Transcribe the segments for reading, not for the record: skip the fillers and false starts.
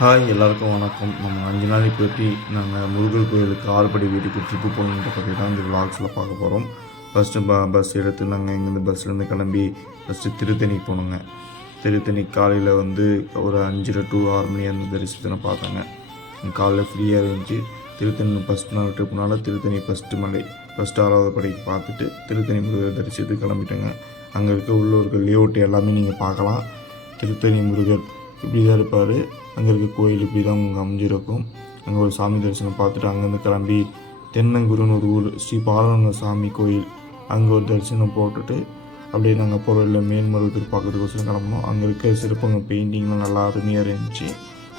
Hi எல்லாருக்கும் வணக்கம். நம்ம 5 நாளைக்கு பற்றி நாங்கள் முருகர் கோயிலுக்கு ஆறுபடை வீட்டுக்கு ட்ரிப்பு போகணுன்ற பற்றி தான் இந்த விளாக்ஸில் பார்க்க போகிறோம். ஃபஸ்ட்டு பஸ் எடுத்து நாங்கள் இங்கேருந்து பஸ்லேருந்து கிளம்பி ஃபஸ்ட்டு திருத்தணி போனோங்க. திருத்தணி காலையில் ஒரு 5:30 to 6 மணி அந்த தரிசனத்தை பார்த்தோங்க. காலையில் ஃப்ரீயாக இருந்துச்சு. திருத்தணி ஃபஸ்ட் நாள் ட்ரிப்புனால திருத்தணி ஃபஸ்ட்டு மலை ஃபஸ்ட்டு 6வது படிக்கு பார்த்துட்டு திருத்தணி முருகர் தரிசித்து கிளம்பிட்டோங்க. அங்கே இருக்க உள்ளூர்கள் லேஅவுட் எல்லாமே நீங்கள் பார்க்கலாம். திருத்தணி முருகர் இப்படி தான் இருப்பார். அங்கே இருக்க கோயில் இப்படி தான் உங்களுக்கு அமைஞ்சிருக்கும். அங்கே ஒரு சாமி தரிசனம் பார்த்துட்டு அங்கேருந்து கிளம்பி தென்னங்குருன்னு ஒரு ஊர் ஸ்ரீ பாலரங்க சாமி கோயில் அங்கே ஒரு தரிசனம் போட்டுட்டு அப்படியே நாங்கள் பொருளில் மேன்மருவத்தூர் பார்க்கறதுக்கோசரம் கிளம்பணும். அங்கே இருக்க சிறப்புங்க பெயிண்டிங்லாம் நல்லா அருமையாக இருந்துச்சு.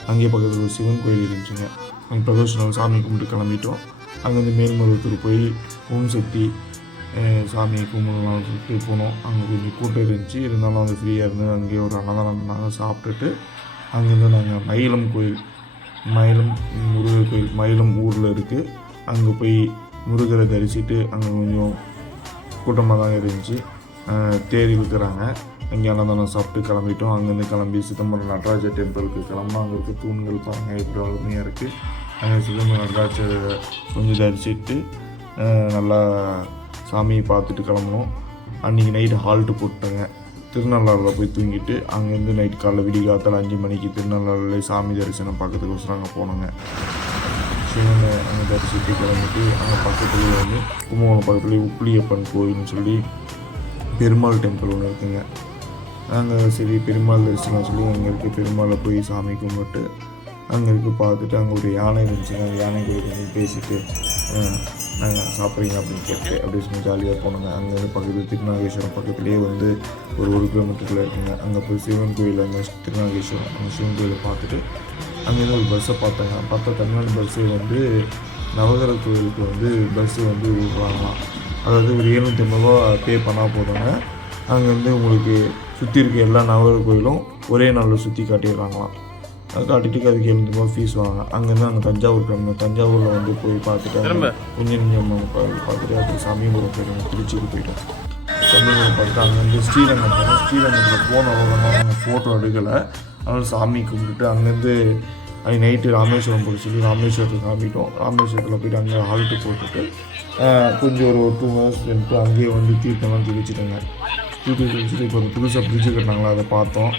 அங்கேயே பக்கத்தில் ஒரு சிவன் கோயில் இருந்துச்சுங்க. அங்கே பிரதோஷம் சாமி கும்பிட்டு கிளம்பிட்டோம். அங்கேருந்து மேல்மருவத்தூர் போய் ஓம் சக்தி சாமியை கும்பிடலாம் சொல்லிட்டு போனோம். அங்கே கொஞ்சம் கூட்டம் இருந்துச்சு, இருந்தாலும் ஃப்ரீயாக இருந்து அங்கேயே ஒரு அன்னதானம் நாங்கள் சாப்பிட்டுட்டு அங்கேருந்து நாங்கள் மயிலம் முருகர் கோயில் மயிலம் ஊரில் இருக்குது. அங்கே போய் முருகரை தரிசிட்டு அங்கே கொஞ்சம் கூட்டமாக தான் இருந்துச்சு. தேர் இழுக்கிறாங்க. அங்கே அன்னதானம் சாப்பிட்டு கிளம்பிட்டோம். அங்கேருந்து கிளம்பி சிதம்பரம் நடராஜர் டெம்பிளுக்கு கிளம்புனா அங்கே இருக்க தூண்கள் பாருங்கள் எப்படி அருமையாக இருக்குது. அங்கே சிதம்பரம் நடராஜர் கொஞ்சம் தரிசிட்டு நல்லா சாமியை பார்த்துட்டு கிளம்பணும். அன்றைக்கி நைட்டு ஹால்ட்டு போட்டேங்க. திருநள்ளாறில் போய் தூங்கிட்டு அங்கேருந்து நைட் காலைல விடிகாத்தால் 5 மணிக்கு திருநள்ளாறில் சாமி தரிசனம் பார்க்கறதுக்கோசரம் அங்கே போனோங்க. சிவனை அங்கே தரிசித்து கிளம்பிட்டு அங்கே பக்கத்துலேயே கும்பகோணம் பக்கத்துலேயே உப்புளியப்பன் கோயில்னு சொல்லி பெருமாள் டெம்பிள் ஒன்று இருக்குங்க. நாங்கள் சரி பெருமாள் தரிசனம் சொல்லி அங்கே இருக்க பெருமாளை போய் சாமி கும்பிட்டு அங்கே இருக்க பார்த்துட்டு அங்கே ஒரு யானை இருந்துச்சுங்க. அந்த யானை கூட கொஞ்சம் பேசிட்டு நாங்கள் சாப்பிட்றீங்க அப்படின்னு கேட்டு அப்படியே சொல்லி ஜாலியாக போனோங்க. அங்கேருந்து பக்கத்தில் திருநாகேஸ்வரம் பக்கத்துலேயே ஒரு 1 கிலோமீட்டருக்குள்ளே இருக்குங்க. அங்கே போய் சிவன் கோயில் அங்கே திருநாகேஸ்வரம் அந்த சிவன் கோயிலை பார்த்துட்டு அங்கேருந்து ஒரு பஸ்ஸை பார்த்தா தமிழ்நாடு பஸ்ஸு நவகிரக கோயிலுக்கு பஸ்ஸு விடுறாங்களாம். அதாவது ஒரு 750 ரூபா பே பண்ணால் போதுங்க. அங்கேருந்து உங்களுக்கு சுற்றி இருக்க எல்லா நவகிரக கோயிலும் ஒரே நாளில் சுற்றி காட்டிடுறாங்களாம். காட்டிட்டு அதுக்கு 700 ரூபா ஃபீஸ் வாங்க. அங்கேருந்து நாங்கள் தஞ்சாவூர் கிளம்புனோம். தஞ்சாவூரில் போய் பார்த்துட்டு கொஞ்சம் பார்த்துட்டு அதுக்கு சமயபுரம் போயிட்டோம். திருச்சிக்கு போயிட்டோம். சமயபுரம் பார்த்துட்டு அங்கேருந்து ஸ்ரீரங்கம் போனோம். ஸ்ரீரங்கத்தில் போனவங்க நாங்கள் ஃபோட்டோ எடுக்கலை. அதனால் சாமி கும்பிட்டுட்டு அங்கேருந்து அன்றைக்கி நைட்டு ராமேஸ்வரம் போய் சொல்லி ராமேஸ்வரத்துக்கு கிளம்பிட்டோம். ராமேஸ்வரத்தில் போய்ட்டு அங்கே ஹால்ட்டு போட்டுட்டு கொஞ்சம் ஒரு 2 hours ஸ்பெண்ட் அங்கேயே தீர்த்தம்லாம் தெளிச்சிட்டோங்க. தீர்த்தம் தெளிச்சுட்டு இப்போ புதுசாக பிரிட்ஜு கட்டினாங்களா அதை பார்த்தோம்.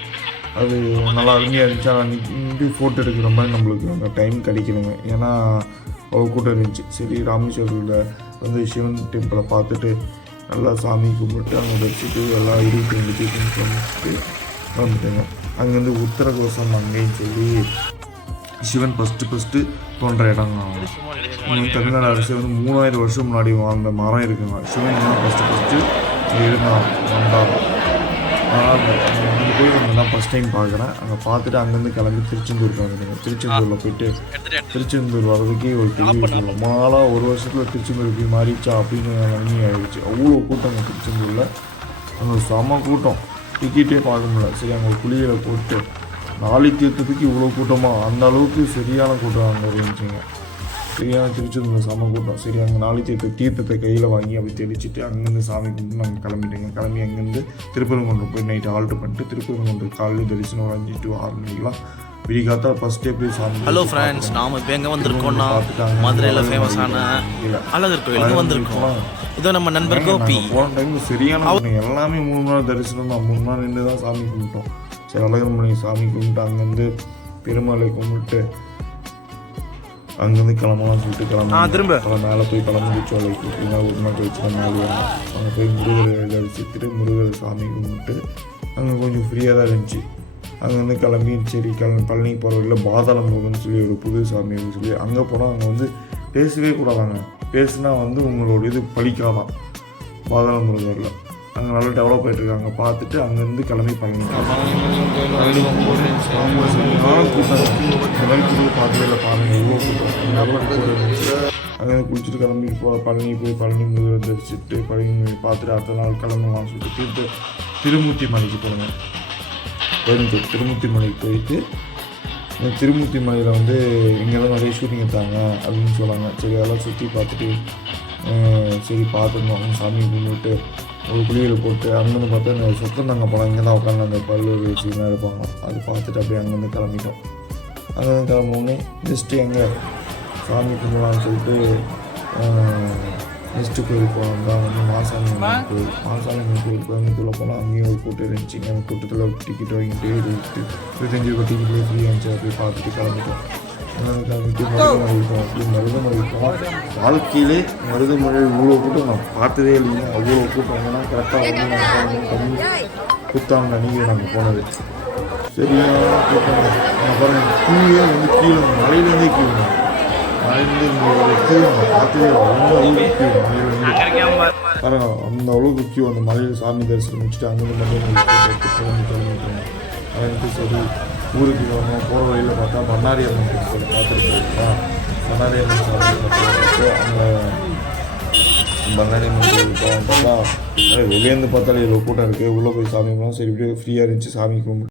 அது நல்லா அருமையாக இருந்துச்சு. ஆனால் நின்று ஃபோட்டோ எடுக்கிற மாதிரி நம்மளுக்கு அந்த டைம் கிடைக்கணுங்க. ஏன்னா அவ்வளோ கூட்டம் இருந்துச்சு. சரி ராமேஸ்வரத்தில் சிவன் டெம்பிளை பார்த்துட்டு நல்லா சாமி கும்பிட்டு அங்கே வச்சுட்டு எல்லாம் 22 தீர்த்தம் கும்பிட்டு வந்துட்டேங்க. அங்கேருந்து உத்தரகோசம் அங்கேன்னு சொல்லி சிவன் ஃபஸ்ட்டு தோன்ற இடங்க. தமிழ்நாடு அரசு 3000 வருஷம் முன்னாடி வாழ்ந்த மரம் இருக்குங்க. சிவன் ஃபஸ்ட்டு வந்தாங்க. அந்த கோயில் தான் ஃபஸ்ட் டைம் பார்க்குறேன். அங்கே பார்த்துட்டு அங்கேருந்து கிளம்பி திருச்செந்தூருக்கு வந்துடுங்க. திருச்செந்தூரில் போயிட்டு திருச்செந்தூர் வர்றதுக்கே ஒரு பெரிய விஷயம். மாலாக 1 வருஷத்தில் திருச்செந்தூர் இப்படி மாறிச்சா அப்படின்னு நிலைமை ஆகிடுச்சு. அவ்வளோ கூட்டங்க திருச்செந்தூரில். அங்கே செம கூட்டம், டிக்கெட்டே பார்க்க முடியல. சரி அங்கே குளியலை போட்டு 4 தீர்த்தத்துக்கு இவ்வளோ கூட்டமாக அந்த அளவுக்கு சரியான கூட்டம் அங்கே இருந்துச்சுங்க. சரியான திருச்செந்தூர் செம கூட்டம். சரி அங்கே 4 தீர்த்தத்தை கையில் வாங்கி அப்படி தெளிச்சுட்டு அங்கேருந்து சாமி கும்பிட்டு நாங்கள் கிளம்பிட்டோங்க. கிளம்பி அங்கேருந்து திருப்பரங்குன்றம் போய் நைட்டு ஹால்ட்டு பண்ணிட்டு திருப்பரங்குன்றம் காலையில் தரிசனம் ஒரு 5 to 6 மணிக்கெலாம் விடிகாத்தா ஃபஸ்ட்டே போய் சாமி. ஹலோ ஃப்ரெண்ட்ஸ், நாம் இப்போ எங்கே வந்திருக்கோம்னா மதுரையில் ஃபேமஸான அழகர் கோயிலுக்கு வந்திருக்கோம். இதோ நம்ம நண்பர் கோபி. போன டைம் சரியான எல்லாமே 3 நாள் தரிசனம் தான். 3 நாள் நின்று தான் சாமி கும்பிட்டோம். சரி அழகர் மலை சாமி கும்பிட்டு அங்கேருந்து பெருமாளை கும்பிட்டு அங்கேருந்து கிளம்பலாம் சொல்லிட்டு திரும்ப மேலே போய் கிளம்பி சோலைக்கு ஒரு நாள் கழிச்சு மேலே அங்கே போய் முருகரை தரிசித்துட்டு முருகரை சாமி கும்பிட்டு அங்கே கொஞ்சம் ஃப்ரீயாக தான் இருந்துச்சு. அங்கேருந்து கிளம்பி சரி பழனி போகிறவரில் பாதாள முருகன் சொல்லி ஒரு புது சாமி சொல்லி அங்கே போனால் அங்கே பேசவே கூடாதாங்க. பேசுனா உங்களோட இது பழிக்காதான். பாதாள முருகரில் அங்கே நல்லா டெவலப் ஆகிட்டுருக்காங்க. பார்த்துட்டு அங்கேருந்து கிளம்பி பழனி பார்க்கல பாருங்கள் இவ்வளோ கூட்டம். அங்கேருந்து குளிச்சுட்டு கிளம்பி பழனி போய் பழனி முருகரை தரிசிட்டு பழனி பார்த்துட்டு அடுத்த நாள் கிளம்பலாம் சொல்லிட்டு திருமூர்த்தி மலைக்கு போகிறேங்க. கோயம்புத்தூர் திருமூர்த்தி மலைக்கு போயிட்டு திருமூர்த்தி மலையில் இங்கே தான் நிறைய ஷூட்டிங் எடுத்தாங்க அப்படின்னு சொன்னாங்க. சரி அதெல்லாம் சுற்றி பார்த்துட்டு சரி பார்த்துருந்தோம். சாமி கும்பிட்டு ஒரு குளியல் போட்டு அங்கேருந்து பார்த்தா இந்த சொத்தந்தாங்க பழம் இங்கே தான் உட்காந்து அந்த பல்லூர் வச்சுலாம் இருப்பாங்க. அது பார்த்துட்டு அப்படியே அங்கேருந்து கிளம்பிட்டோம். அங்கே கிளம்புனே ஜஸ்ட்டு எங்கே சாமி கும்பிடலான்னு சொல்லிட்டு நெக்ஸ்ட்டு கோயில் போனோம் தான் வந்து மாசாணி கோயில். மாசாணி கோயில் கோயம்புத்தூரில் போனால் அங்கேயும் ஒரு கூட்டம் இருந்துச்சு. அந்த கூட்டத்தில் டிக்கெட் வாங்கிட்டு 25 ரூபா டிக்கெட்லேயே ஃப்ரீயாக இருந்துச்சு. போய் பார்த்துட்டு கிளம்பிட்டோம். கிளம்பிட்டு மருதமலை இருக்கோம். அப்படி மருதமலை இருக்கோம். வாழ்க்கையிலே மருதமலை இவ்வளோ கூட்டம் நான் பார்த்ததே இல்லைங்க. அவ்வளோ கூட்டம் என்னன்னா கரெக்டாக வந்து நாங்கள் பண்ணி புத்தாண்டு அன்றைக்கி நாங்கள் போனது. சரியான கூட்டம். நான் பாருங்கள் கீழே வந்து கீழே மலையிலேருந்தே கீழே மலையிலேருந்து கீழே நான் பார்த்ததே ரொம்ப அளவுக்கு கீழே மலையிலேருந்து பாருங்க அந்த அளவுக்கு கியூ. அந்த மலையில் சாமி தரிசனம் முடிச்சுட்டு அங்கேருந்து மட்டும் கிளம்பிட்டோம். அதுக்கு சரி ஊருக்கு போகணும். போகிற வழியில் பார்த்தா பண்ணாரி அம்மன் கோயில் பார்த்துருக்கோம். பண்ணாரி அம்மன் சாமி அந்த பண்ணாரி அம்மன் கோயில் போகணும் பார்த்தா வெளியேருந்து பார்த்தாலே இவ்வளோ கூட்டம் இருக்குது. உள்ளே போய் சாமி கும்பிடலாம். சரி இப்படியே ஃப்ரீயாக இருந்துச்சு சாமி கும்பிட்டு